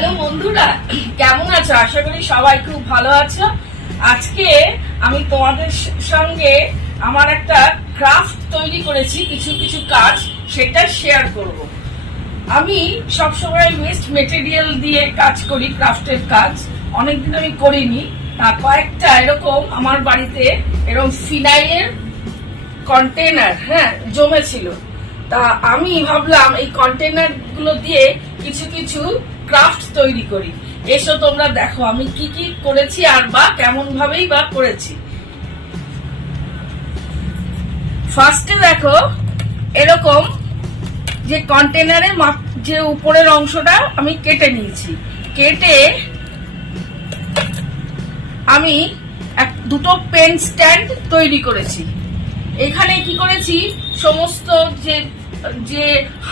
Hello বন্ধুরা, কেমন আছো? আশা করি সবাই খুব ভালো আছো। আজকে আমি তোমাদের সঙ্গে আমার একটা ক্রাফট তৈরি করেছি, কিছু কিছু কাজ, সেটা শেয়ার করব। আমি সবসময় ওয়েস্ট মেটেরিয়াল দিয়ে কাজ করি ক্রাফটের কাজ। অনেকদিন আমি করিনি। তা কয়েকটা এরকম আমার বাড়িতে এরকম ফিনাইলের কন্টেনার হ্যাঁ জমেছিল। তা আমি ভাবলাম এই কন্টেনারগুলো দিয়ে কিছু কিছু ক্রাফট তৈরি করি। এসো তোমরা দেখো আমি কি কি করেছি আর বা কেমন ভাবেই বা করেছি। ফার্স্টে দেখো, এরকম যে কন্টেনারের মাপ- যে উপরের অংশটা আমি কেটে নিয়েছি। কেটে আমি এক, দুটো পেন স্ট্যান্ড তৈরি করেছি। এখানে কি করেছি? সমস্ত যে যে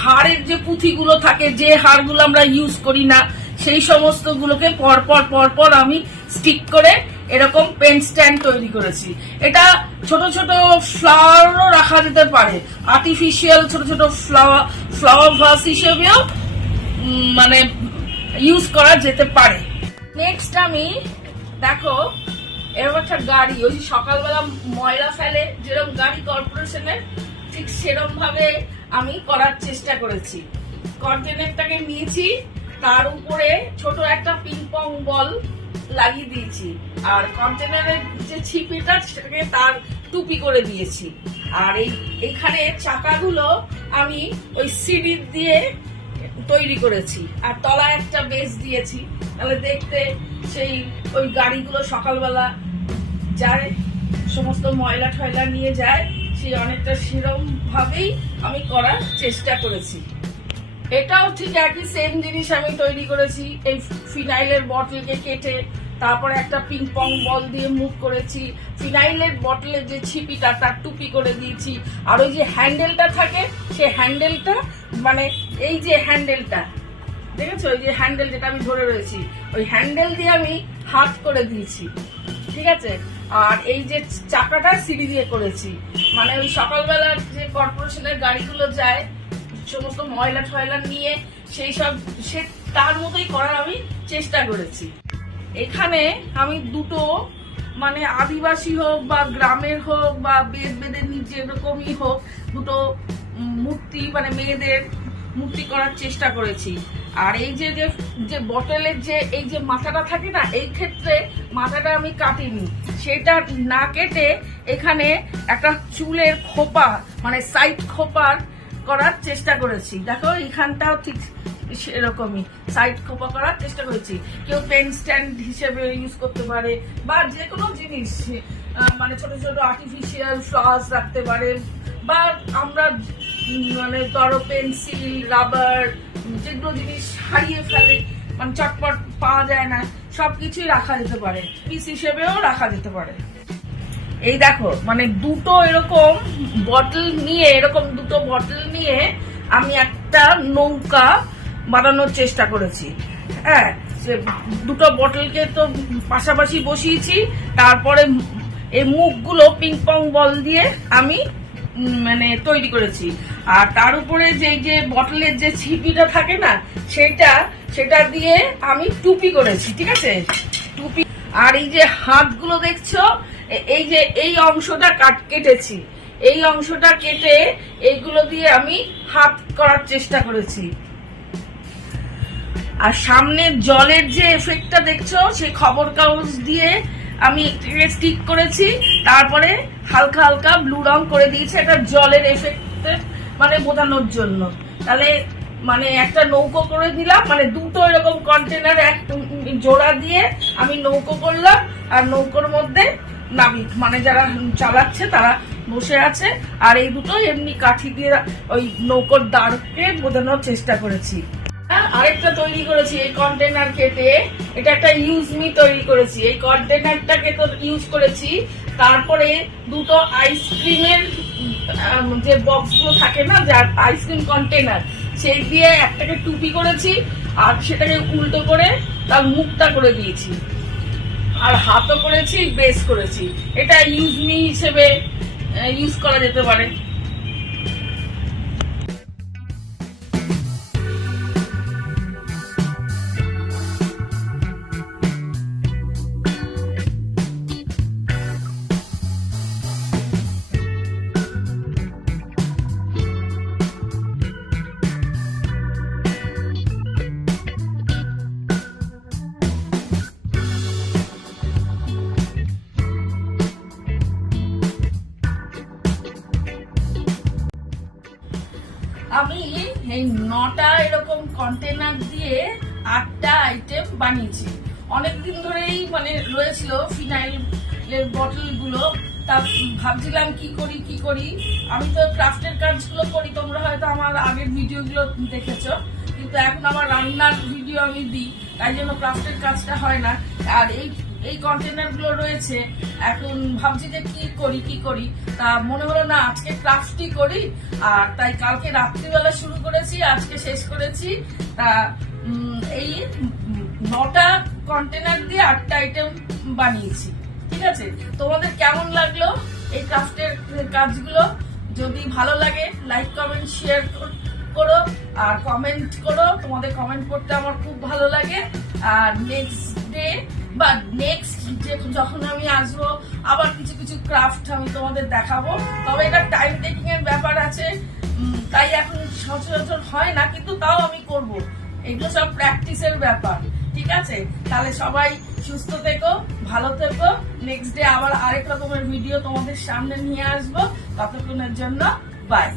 হাড়ের যে পুঁথিগুলো থাকে, যে হাড়গুলো আমরা ইউজ করি না, সেই সমস্ত গুলোকে পরপর পরপর আমি স্টিক করে এরকম পেন স্ট্যান্ড তৈরি করেছি। এটা ছোট ছোট ফ্লাওয়ারও রাখা যেতে পারে। আর্টিফিশিয়াল ছোট ছোট ফ্লাওয়ার ফ্লাওয়ার ভাস হিসেবেও মানে ইউজ করা যেতে পারে। নেক্সট আমি, দেখো, এরকম একটা গাড়ি, ওই সকালবেলা ময়লা ফেলে, যেরকম গাড়ি কর্পোরেশনের ঠিক সেরকম ভাবে আমি করার চেষ্টা করেছি। কন্টেনারটাকে নিয়েছি, তার উপরে ছোট একটা পিং পং বল লাগিয়ে দিয়েছি। আর কন্টেনারের যে ছিপিটা, সেটাকে তার টুপি করে দিয়েছি। আর এই, এইখানে চাকাগুলো আমি ওই সিঁড়ি দিয়ে তৈরি করেছি। আর তলায় একটা বেস দিয়েছি। তাহলে দেখতে সেই ওই গাড়িগুলো সকালবেলা যায়, সমস্ত ময়লা টয়লা নিয়ে যায়। সেই অনেকটা সেরম ভাবেই আমি করার চেষ্টা করেছি। এটাও ঠিক একই সেম জিনিস আমি তৈরি করেছি। এই ফিনাইলের বটলকে কেটে তারপরে একটা পিং পং বল দিয়ে মুভ করেছি। ফিনাইলের বটলের যে ছিপিটা, তার টুপি করে দিয়েছি। আর ওই যে হ্যান্ডেলটা থাকে সেই হ্যান্ডেলটা মানে এই যে হ্যান্ডেলটা দেখেছ? ওই যে হ্যান্ডেল যেটা আমি ধরে রয়েছি, ওই হ্যান্ডেল দিয়ে আমি হাত করে দিয়েছি। ঠিক আছে? আর এই যে চাকাটা সিঁড়ি দিয়ে করেছি মানে ওই সকালবেলার যে কর্পোরেশনের গাড়িগুলো যায়, সমস্ত ময়লা ঠয়লা নিয়ে, সেই সব, সে তার মতোই করার আমি চেষ্টা করেছি। এখানে আমি দুটো মানে আদিবাসী হোক বা গ্রামের হোক বা বেদ বেদের নিচে রকমই হোক, দুটো মূর্তি মানে মেয়েদের মূর্তি করার চেষ্টা করেছি। আর এই যে যে বটলের যে, এই যে মাথাটা থাকে না, এই ক্ষেত্রে মাথাটা আমি কাটিনি। সেটা না কেটে এখানে একটা চুলের খোপা মানে সাইড খোপার করার চেষ্টা করেছি। দেখো এখানটাও ঠিক সেরকমই। সাইড খোপা করার চেষ্টা করেছি। কেউ পেন স্ট্যান্ড হিসেবে ইউজ করতে পারে, বা যে কোনো জিনিস মানে ছোট ছোট আর্টিফিশিয়াল ফ্লাওয়ার্স রাখতে পারে, বা আমরা মানে ধরো পেন্সিল, রাবার, যেগুলো জিনিস হারিয়ে ফেলে মানে চটপট পাওয়া যায় না, সবকিছুই রাখা যেতে পারে। পিস হিসেবেও রাখা যেতে পারে। এই দেখো মানে দুটো এরকম বটল নিয়ে, এরকম দুটো বটল নিয়ে আমি একটা নৌকা বানানোর চেষ্টা করেছি। হ্যাঁ দুটো বটলকে তো পাশাপাশি বসিয়েছি, তারপরে এই মুখগুলো পিং পং বল দিয়ে আমি মানে তৈরি করেছি। আর তার উপরে যে যে বটলের যে ছিপিটা থাকে না, সেটা সেটা দিয়ে আমি টুপি করেছি, ঠিক আছে? টুপি, আর এই যে হাতগুলো দেখছ এই যে, এই অংশটা কাট, কেটেছি। এই অংশটা কেটে এইগুলো দিয়ে আমি হাত করার চেষ্টা করেছি। আর সামনে জলের যে এফেক্টটা দেখছ, সেই খবর কাগজ দিয়ে আমি স্টিক করেছি, তারপরে হালকা হালকা ব্লু রং করে দিয়েছি এটা জলের এফেক্ট মানে বোঝানোর জন্য। তাহলে মানে একটা নৌকো করে দিলাম মানে দুটো এরকম কন্টেনার এক জোড়া দিয়ে আমি নৌকো করলাম আর নৌকোর মধ্যে নাবিক মানে যারা চালাচ্ছে তারা বসে আছে আর এই দুটো এমনি কাঠি দিয়ে ওই নৌকোর দাঁড়কে বোঝানোর চেষ্টা করেছি। হ্যাঁ, আরেকটা তৈরি করেছি এই কন্টেনার কেটে। এটা একটা ইউজ মি তৈরি করেছি। এই কন্টেনারটাকে তো ইউজ করেছি। তারপরে দুটো আইসক্রিমের যে বক্সগুলো থাকে না যার আইসক্রিম কন্টেনার সেই দিয়ে একটাকে টুপি করেছি, আর সেটাকে উল্টো করে তার মুখটা করে দিয়েছি। আর হাতও করেছি বেস করেছি। এটা ইউজ মি হিসেবে ইউজ করা যেতে পারে। নটা এরকম কন্টেনার দিয়ে আটটা আইটেম বানিয়েছি। অনেকদিন ধরেই মানে রয়েছিল ফিনাইল বটলগুলো তা ভাবছিলাম কি করি কি করি? আমি তো ক্রাফটের কাজগুলো করি, তোমরা হয়তো আমার আগের ভিডিওগুলো দেখেছ। কিন্তু এখন আমার রান্নার ভিডিও আমি দিই, তাই জন্য ক্রাফটের কাজটা হয় না। আর এই এই কন্টেনারগুলো রয়েছে এখন ভাবছি যে কি করি কি করি? তা মনে হলো না, আজকে ক্রাফটই করি, আর তাই কালকে রাত্রিবেলা শুরু করেছি, আজকে শেষ করেছি। তা এই নটা কন্টেনার দিয়ে আটটা আইটেম বানিয়েছি, ঠিক আছে? তোমাদের কেমন লাগল এই ক্রাফটের কাজগুলো? যদি ভালো লাগে লাইক কমেন্ট শেয়ার করো আর কমেন্ট করো। তোমাদের কমেন্ট করতে আমার খুব ভালো লাগে। আর নেক্সট ডে বা নেক্সট যে যখন আমি আসব, আবার কিছু কিছু ক্রাফট আমি তোমাদের দেখাবো। তবে এটা টাইম টেকিং এর ব্যাপার আছে। তাই এখন সচরাচর হয় না, কিন্তু তাও আমি করব। এগুলো সব প্র্যাকটিসের ব্যাপার, ঠিক আছে? তাহলে সবাই সুস্থ থেকো, ভালো থেকো। নেক্সট ডে আবার আরেক রকমের ভিডিও তোমাদের সামনে নিয়ে আসব। ততক্ষণের জন্য বাই